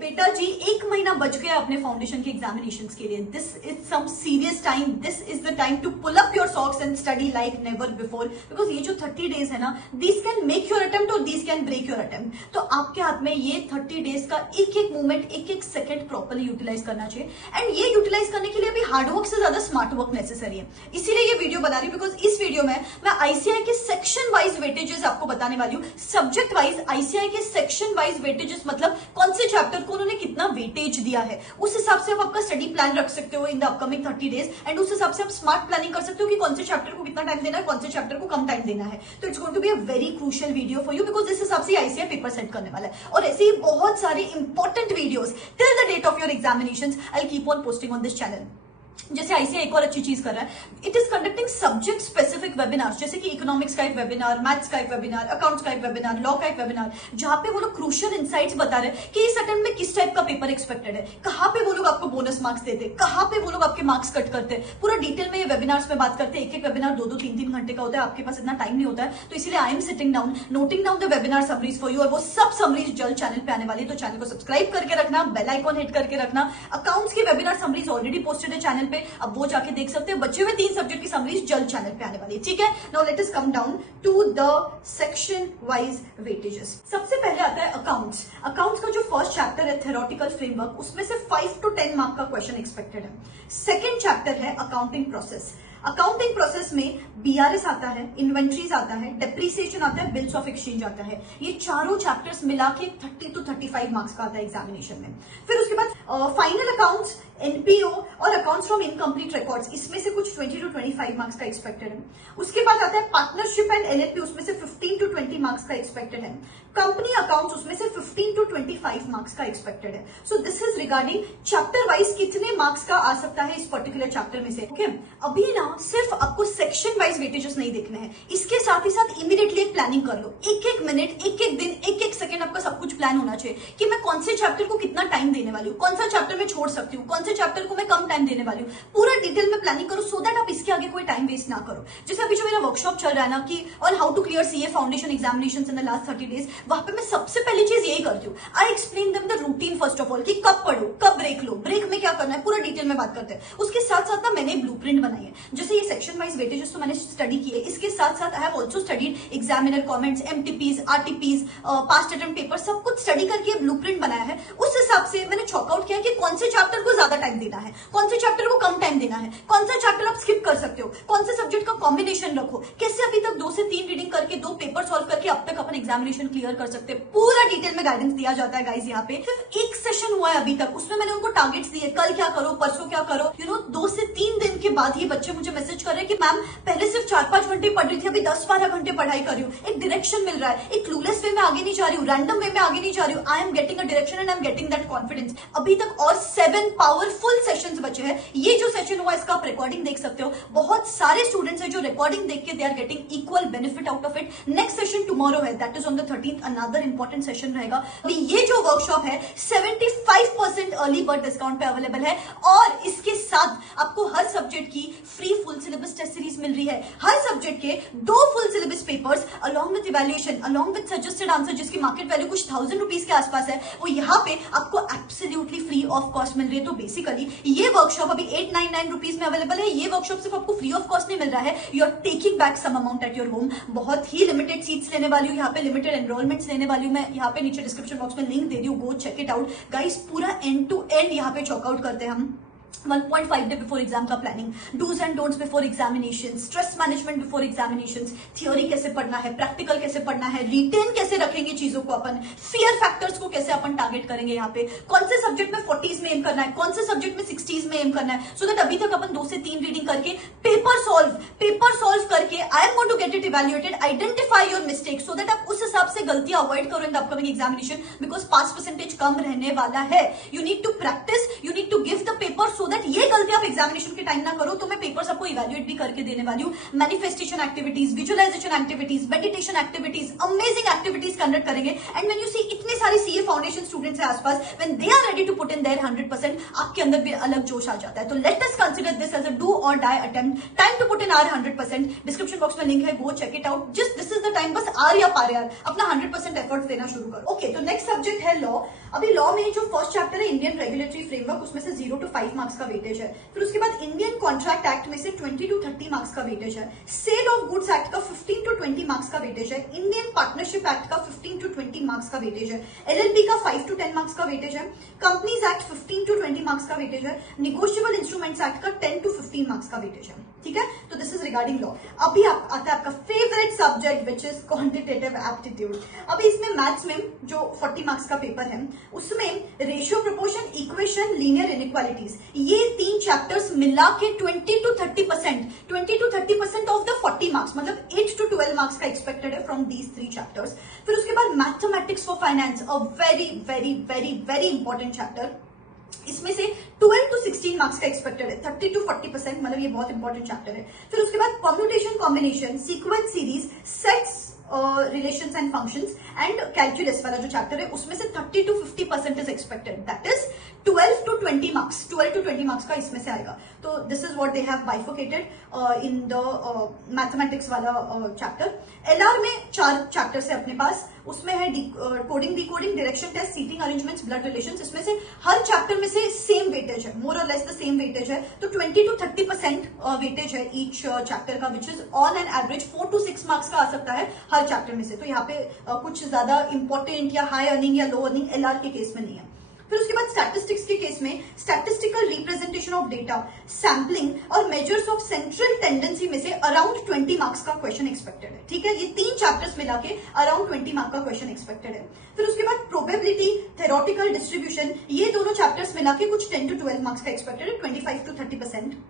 बेटा जी 1 महीना बच गया अपने फाउंडेशन के एग्जामिनेशंस के लिए। This is some serious time, this is the time to pull up your socks and study like never before, because ये जो 30 डेज है ना, this can make your attempt or this can break your attempt. तो आपके हाथ में ये 30 days का एक एक मूवमेंट, एक एक सेकंड प्रॉपर्ली यूटिलाइज करना चाहिए। एंड ये यूटिलाइज करने के लिए अभी हार्डवर्क से ज्यादा स्मार्ट वर्क नेसेसरी है, इसीलिए ये वीडियो बना रही हूँ। बिकॉज इस वीडियो में मैं आईसीआई के सेक्शन वाइज वेटेजेस आपको बताने वाली हूँ, सब्जेक्ट वाइज आईसीआई के सेक्शन वाइज वेटेजेस, मतलब कौन से चैप्टर को उन्होंने कितना वेटेज दिया है, उस हिसाब से आप आपका स्टडी प्लान रख सकते हो इन द अपकमिंग 30 डेज। एंड उस हिसाब से आप स्मार्ट प्लानिंग कर सकते हो कि कौन से चैप्टर को कितना टाइम देना है, कौन से चैप्टर को कम टाइम देना है। तो it's going to be a very crucial video for you, because इस हिसाब से आईसीआई पेपर सेट करने वाला है। और ऐसे ही बहुत सारे important videos till the date of your examinations I keep on posting on this channel. जैसे आईसीआई एक और अच्छी चीज कर रहा है, it is conducting subject specific webinar, जैसे कि इकोनॉमिक्स का एक वेबिनार, मैथ्स का एक वेबिनार, अकाउंट्स का एक वेबिनार, लॉ का एक वेबिनार, जहां पे वो लोग क्रूशियल इनसाइट्स बता रहे हैं कि इस अटेम्प्ट में किस टाइप का पेपर एक्सपेक्टेड है, कहां पे वो लोग आपको बोनस मार्क्स देते हैं, कहां पे वो लोग आपके मार्क्स कट करते हैं, पूरा डिटेल में ये वेबिनार्स में बात करते हैं। एक एक वेबिनार 2-2, 3-3 घंटे का होता है, आपके पास इतना टाइम नहीं होता है, तो इसलिए I am sitting down noting down the webinar summaries for you. और वो सब समरीज जल्द चैनल पे आने वाली है, तो चैनल को सब्सक्राइब करके रखना, बेल आइकॉन हिट करके रखना। अकाउंट्स की वेबिनार समरीज ऑलरेडी पोस्टेड है चैनल पे, अब वो जाके देख सकते हो। बचे हुए 3 सब्जेक्ट की समरीज जल्द चैनल पे आने वाली है, ठीक है। Now let us come down to the section wise weightages. सबसे पहले आता है अकाउंट्स। अकाउंट्स का जो फर्स्ट चैप्टर है थ्योरेटिकल फ्रेमवर्क, उसमें से 5 to 10 मार्क का क्वेश्चन एक्सपेक्टेड है। सेकंड चैप्टर है अकाउंटिंग प्रोसेस। अकाउंटिंग प्रोसेस में बीआरएस आता है, इन्वेंट्रीज आता है, डेप्रिसिएशन आता है, बिल्स ऑफ एक्सचेंज आता है। ये चारों चैप्टर्स मिला के 30 to 35 मार्क्स का आता है एग्जामिनेशन में। फिर उसके बाद फाइनल अकाउंट्स, एनपीओ और अकाउंट्स फ्रॉम इनकम्प्लीट रिकॉर्ड्स, इसमें से कुछ 20 to 25 मार्क्स का एक्सपेक्टेड है। उसके बाद आता है पार्टनरशिप एंड एलएलपी, उसमें से 15 to 20 मार्क्स का एक्सपेक्टेड है। कंपनी अकाउंट्स, उसमें से 15 to 25 मार्क्स का एक्सपेक्टेड है। सो this is regarding chapter wise कितने मार्क्स का आ सकता है इस पर्टिकुलर चैप्टर में से। ओके, अभी ना सिर्फ आपको सेक्शन वाइज वेटेजेस नहीं देखने हैं, इसके साथ ही साथ इमीडिएटली एक प्लानिंग कर लो। एक एक मिनट, एक एक दिन, एक एक सेकंड आपका सब कुछ प्लान होना चाहिए कि मैं कौन से चैप्टर को कितना टाइम देने वाली हूँ, कौन सा चैप्टर में छोड़ सकती हूँ, कौन से चैप्टर को मैं कम टाइम देने वाली हूँ। पूरा डिटेल में प्लानिंग करो, सो दैट आप इसके आगे कोई टाइम वेस्ट ना करो। जैसे अभी जो मेरा वर्कशॉप चल रहा है ना कि on how to clear CA foundation examinations in the last 30 days, वहां पे मैं सबसे पहली चीज यही करती हूँ, I explain them the routine first of all, कि कब पढ़ो, कब ब्रेक लो, ब्रेक में क्या करना है, पूरा डिटेल में बात करते हैं। उसके साथ साथ ना मैंने ब्लूप्रिंट बनाई है। जैसे ये सेक्शन वाइज वेटेजेस तो मैंने स्टडी किए, इसके साथ साथ I have also studied examiner comments, MTPs, RTPs, past attempt paper, सब कुछ स्टडी करके ब्लूप्रिंट बनाया है। उस हिसाब से मैंने चॉकआउट किया कि कौन से चैप्टर को ज्यादा टाइम देना है, कौन से चैप्टर को कम टाइम देना है, कौन सा चैप्टर आप स्किप कर सकते हो, कौन से सब्जेक्ट का कॉम्बिनेशन रखो, कैसे अभी तक 2 से 3 रीडिंग करके 2 पेपर सॉल्व करके अब तक अपन एग्जामिनेशन क्लियर कर सकते हैं। पूरा डिटेल में गाइडेंस दिया जाता है गाइस। यहाँ पे सिर्फ एक सेशन हुआ है अभी तक, उसमें मैंने उनको टारगेट्स दिए, कल क्या करो, परसों क्या करो। 2 से 3 दिन के बाद ये बच्चे मुझे मैसेज कर रहे हैं कि मैम पहले सिर्फ 4-5 घंटे पढ़ रही थी, अभी 10-12 घंटे पढ़ाई कर रही हूँ, एक डायरेक्शन मिल रहा है, एक क्लूलेस वे में आगे नहीं जा रही हूँ, रैंडम वे में आगे नहीं जा रही हूँ, I am getting a direction and I am getting that confidence. अभी तक और 7 पावरफुल सेशंस बचे हैं। ये जो सेशन हुआ इसका आप रिकॉर्डिंग देख सकते हो। बहुत सारे स्टूडेंट्स हैं जो रिकॉर्डिंग देख के they are getting equal benefit out of it. Next session tomorrow है, that is on the 13th, another important session रहेगा। अभी ये जो वर्कशॉप है 75% अर्ली बर्ड डिस्काउंट पे अवेलेबल है, और इसके साथ आपको हर सब्जेक्ट की free full syllabus test series मिल रही है। हर सब्जेक्ट के 2 full syllabus papers along with evaluation, along with suggested answer, जिसकी मार्केट वैल्यू कुछ 1000 रुपीज के आसपास है, वो यहाँ पे आपको एब्सोल्युटली फ्री ऑफ कॉस्ट मिल रही है। तो बेसिकली ये वर्कशॉप अभी 899 रुपीज में अवेलेबल है। ये वर्कशॉप सिर्फ आपको फ्री ऑफ कॉस्ट नहीं मिल रहा है, you are taking back some amount at your home. बहुत ही लिमिटेड सीट्स लेने वाली हूँ यहाँ पे, लिमिटेड एनरोलमेंट्स लेने वाली हूँ मैं। यहाँ पे नीचे डिस्क्रिप्शन बॉक्स में लिंक दे रही हूँ, go check it out guys. पूरा एंड टू एंड यहाँ पे चॉकआउट करते हैं हम। 1.5 डे बिफोर एग्जाम का planning, dos and don'ts before examination, stress management before examination, theory कैसे पढ़ना है, प्रैक्टिकल कैसे पढ़ना है, रिटेन कैसे रखेंगे चीजों को अपन, फियर फैक्टर्स को कैसे अपन टारगेट करेंगे, यहाँ पे कौन से सब्जेक्ट में 40s में एम करना है, कौन से सब्जेक्ट में 60s में एम करना है, सो दैट अभी तक अपन 2 से 3 रीडिंग करके पेपर सॉल्व करके I am going to get it evaluated, identify your mistakes, so that आप उस हिसाब से गलतियां अवॉइड करो in the upcoming examination, because pass percentage कम रहने वाला है। You need to practise, you need to give the paper, so that ये गलतियां आप एग्जामिनेशन के टाइम ना करो। तो मैं पेपर्स आपको इवैल्यूएट भी करके देने वाली हूँ। Manifestation activities, visualisation activities, meditation activities, amazing activities conduct करेंगे। एंड व्हेन यू सी इतने सारे सीए फाउंडेशन स्टूडेंट्स है आसपास, when they are ready to put in their 100%, आपके अंदर भी अलग जोश आ जाता है। तो let us consider this as a do or die attempt, time to put in our 100%। Description box में लिंक है, go check it out. Just this is the time, बस आर या पार यार, अपना 100% एफर्ट्स देना शुरू करो। ओके, तो नेक्स्ट सब्जेक्ट है लॉ। अभी लॉ में जो फर्स्ट चैप्टर है इंडियन रेगुलेटरी फ्रेमवर्क, उसमें से 0 to 5 मार्क्स का वेटेज है। फिर उसके बाद इंडियन कॉन्ट्रैक्ट एक्ट में से 20 to 30 मार्क्स का वेटेज है। सेल ऑफ गुड्स एक्ट का 15 to 20 मार्क्स का वेटेज है। इंडियन पार्टनरशिप एक्ट का 15 to 20 मार्क्स का वेटेज है। एलएलपी का 5 to 10 मार्क्स का वेटेज है। कंपनीज एक्ट 15 to 20 मार्क्स का वेटेज है। निगोशिएबल इंस्ट्रूमेंट्स एक्ट का 10 to 15 मार्क्स का वेटेज है। ठीक है, तो दिस इज रिगार्डिंग लॉ। अभी आता है आपका favourite subject which is quantitative aptitude. अभी इसमें मैथ्स में जो 40 मार्क्स का पेपर है उसमें ratio, proportion, equation, linear inequalities, ये 3 चैप्टर्स मिला के 20 to 30% ऑफ द 40 मार्क्स, मतलब 8 to 12 मार्क्स का एक्सपेक्टेड है फ्रॉम दीज 3 चैप्टर्स। फिर उसके बाद mathematics for finance, a very very very very important chapter, इसमें से 12 to 16 मार्क्स का एक्सपेक्टेड है, 30 to 40%, मतलब ये बहुत इंपॉर्टेंट चैप्टर है। फिर उसके बाद permutation, combination, sequence series, sets, relations and functions and calculus वाला जो चैप्टर है उसमें से 30 to 50% is expected, that is 12 to 20 marks, 12 to 20 marks का इसमें से आएगा। तो this is what they have bifurcated in the mathematics वाला चैप्टर। एलआर में 4 चैप्टर्स है अपने पास, उसमें है coding, decoding, direction test, seating arrangements, blood relations. इसमें से हर चैप्टर में से सेम वेटेज है, मोर और लेस द सेम वेटेज है, तो 20 to 30% वेटेज है ईच चैप्टर का, which is on an average 4 to 6 marks का आ सकता है हर चैप्टर में से। तो यहाँ पे कुछ ज्यादा इंपॉर्टेंट या हाई अर्निंग या लो अर्निंग एलआर के केस में नहीं है। फिर उसके बाद स्टैटिस्टिक्स के केस में statistical representation of data, sampling और मेजर्स ऑफ सेंट्रल टेंडेंसी में से अराउंड 20 मार्क्स का क्वेश्चन एक्सपेक्टेड है। ठीक है, ये 3 चैप्टर्स मिला के अराउंड 20 मार्क्स का क्वेश्चन एक्सपेक्टेड है। फिर उसके बाद प्रोबेबिलिटी, थेरोटिकल डिस्ट्रीब्यूशन, ये दोनों चैप्टर्स मिला के कुछ 10 to 12 मार्क्स का एक्सपेक्टेड है, 25 to 30%।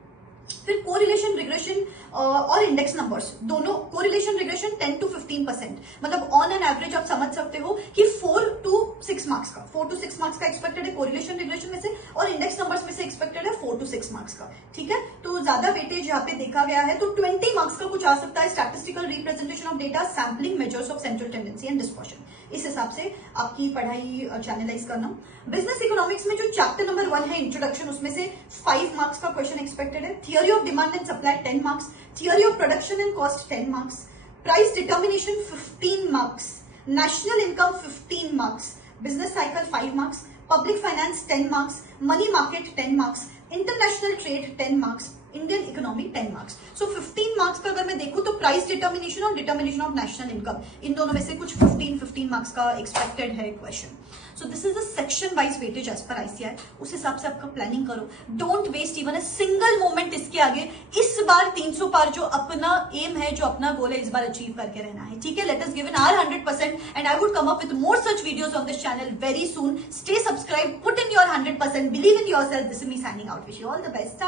फिर कोरिलेशन, रिग्रेशन और इंडेक्स नंबर्स, दोनों कोरिलेशन, रिग्रेशन 10 to 15%, मतलब ऑन एन एवरेज आप समझ सकते हो कि 4 to 6 मार्क्स का, 4 to 6 मार्क्स का एक्सपेक्टेड है कोरिलेशन, रिग्रेशन में से, और इंडेक्स नंबर्स में से एक्सपेक्टेड है 4 to 6 मार्क्स का। ठीक है, तो ज्यादा वेटेज यहाँ पे देखा गया है, तो 20 मार्क्स का कुछ आ सकता है statistical representation of data, sampling, measures of central tendency and dispersion. इस हिसाब से आपकी पढ़ाई चैनलाइज करना। बिजनेस इकोनॉमिक्स में जो चैप्टर नंबर 1 है इंट्रोडक्शन, उसमें से 5 मार्क्स का क्वेश्चन एक्सपेक्टेड है। Theory of demand and supply 10 marks, theory of production and cost 10 marks, price determination 15 marks, national income 15 marks, business cycle 5 marks, public finance 10 marks, money market 10 marks, international trade 10 marks, Indian economy 10 marks. So 15 marks का अगर मैं देखूं तो price determination और determination of national income, इन दोनों में से कुछ 15 मार्क्स का एक्सपेक्टेड है question. So this is the section wise weightage as per ICAI, उस हिसाब से आपका प्लानिंग करो। Don't waste even a single moment इसके आगे। इस बार 300 पार जो अपना एम है, जो अपना गोल है, इस बार अचीव करके रहना है। ठीक है, let us give in our 100% and I would come up with more such videos on this channel very soon. Stay subscribe, put in your 100%, believe in yourself. This is me signing out, wish you all the best.